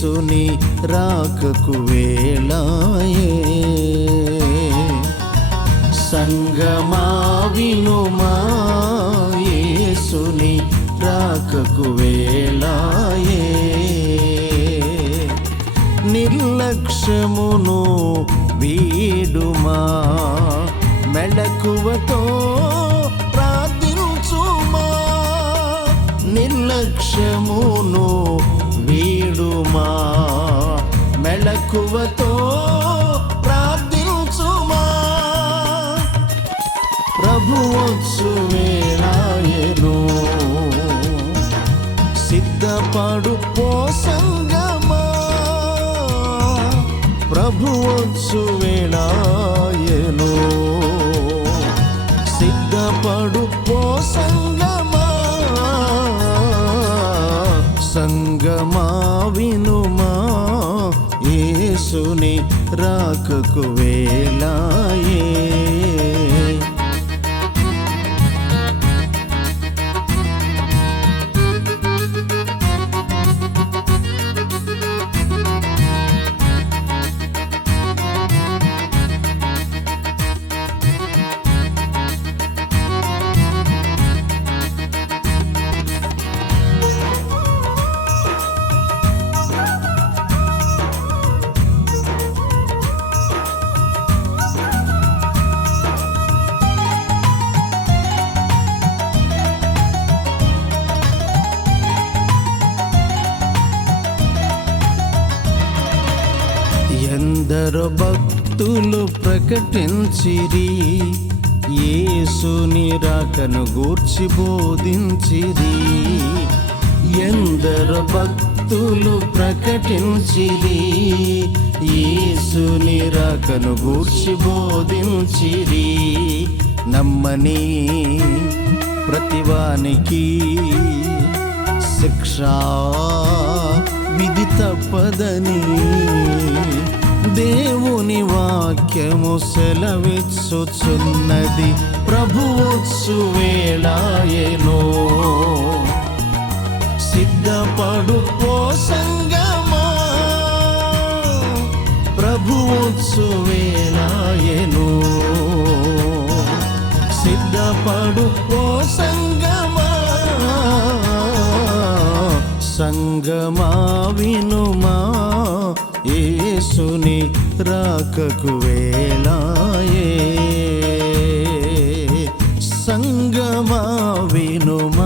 యేసుని రాకకు వేళాయే. సంగమా వినుమా యేసుని రాకకు వేళాయే. నిర్లక్ష్యమును వీడుమా మెడకువతో ప్రార్థించుమా. నిర్లక్ష్యమును వీడుమా మెళకువతో ప్రార్థించుమా? ప్రభువచ్చు వేళాయను సిద్ధపడు ఓ సంగమా ప్రభువచ్చు వేళాయను సంగమా వినుమా యేసుని రాకకు వేళాయే ఎందరో భక్తులు ప్రకటించిరి. యేసుని రాకను గూర్చి బోధించిరి. ఎందరో భక్తులు ప్రకటించిరి. యేసుని రాకను గూర్చి బోధించిరి. నమ్మని ప్రతివానికి శిక్ష విధి తప్పదని. దేవుని వాక్యము సెలవిచ్చుచున్నది. ప్రభువొచ్చు వేళాయనో. సిద్ధపడు ఓ సంగమా. ప్రభువొచ్చు వేళాయెను. సిద్ధపడు ఓ సంగమా. సంగమా వినుమా. ఏ యేసుని రాకకు వేళాయే సంగమా వినుమ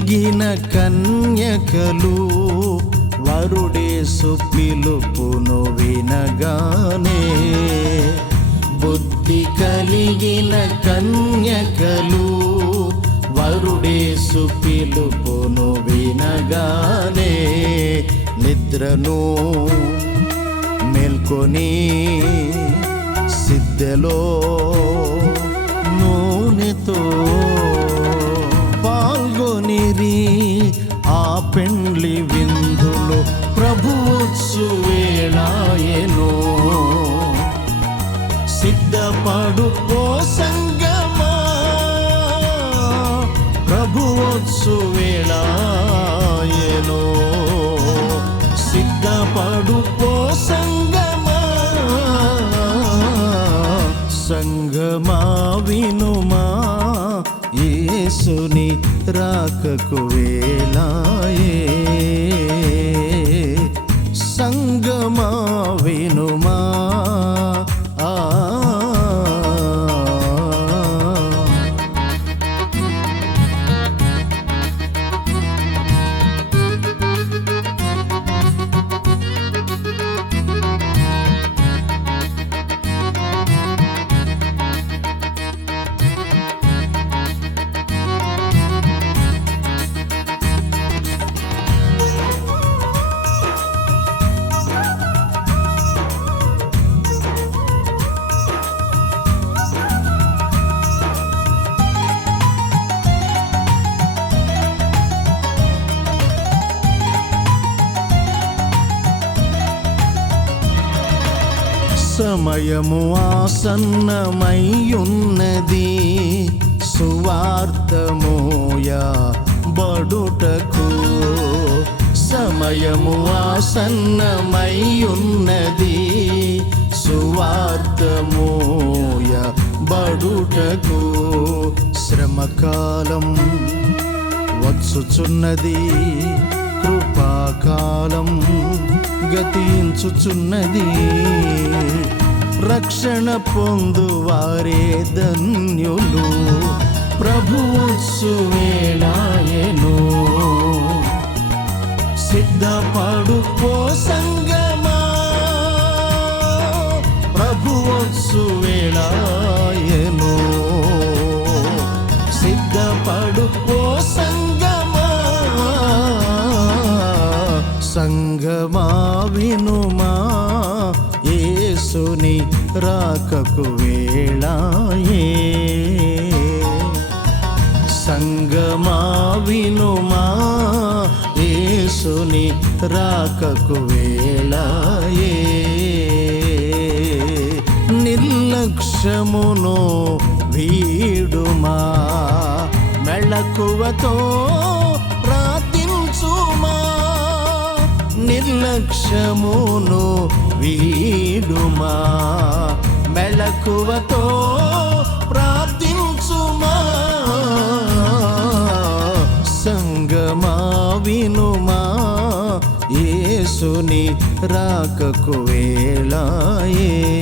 కలిగిన కన్యకలు వరుడేసు పిలుపును వినగానే. బుద్ధి కలిగిన కన్యకలు వరుడేసు పిలుపును వినగానే. నిద్రను మేల్కొని సిద్ధలో నూనెతో పెండ్లి విందులు ప్రభువచ్చు వేళాయనో. సిద్ధపడు ఓ యేసుని రాకకు వేలాయే. సంగమా వినుమా సమయము ఆసన్నమయ్యున్నది. సువార్తమోయా బడుటకు సమయము ఆసన్నమయ్యున్నది. సువార్తమోయ బడుటకు శ్రమకాలం వచ్చుచున్నది. కాలం గతించుచున్నది. రక్షణ పొందువారే ధన్యులు. ప్రభుత్సువేళాయను సంగమా వినుమా యేసుని రాకకు వేళాయే సంగమా వినుమా యేసుని రాకకు వేళాయే నిర్లక్ష్యమును వీడుమా? మెళకువతో నిర్లక్ష్యమును వీడుమా? మెలకువతో ప్రార్థించుమా? సంగమా వినుమా? యేసుని రాకకు వేళాయే.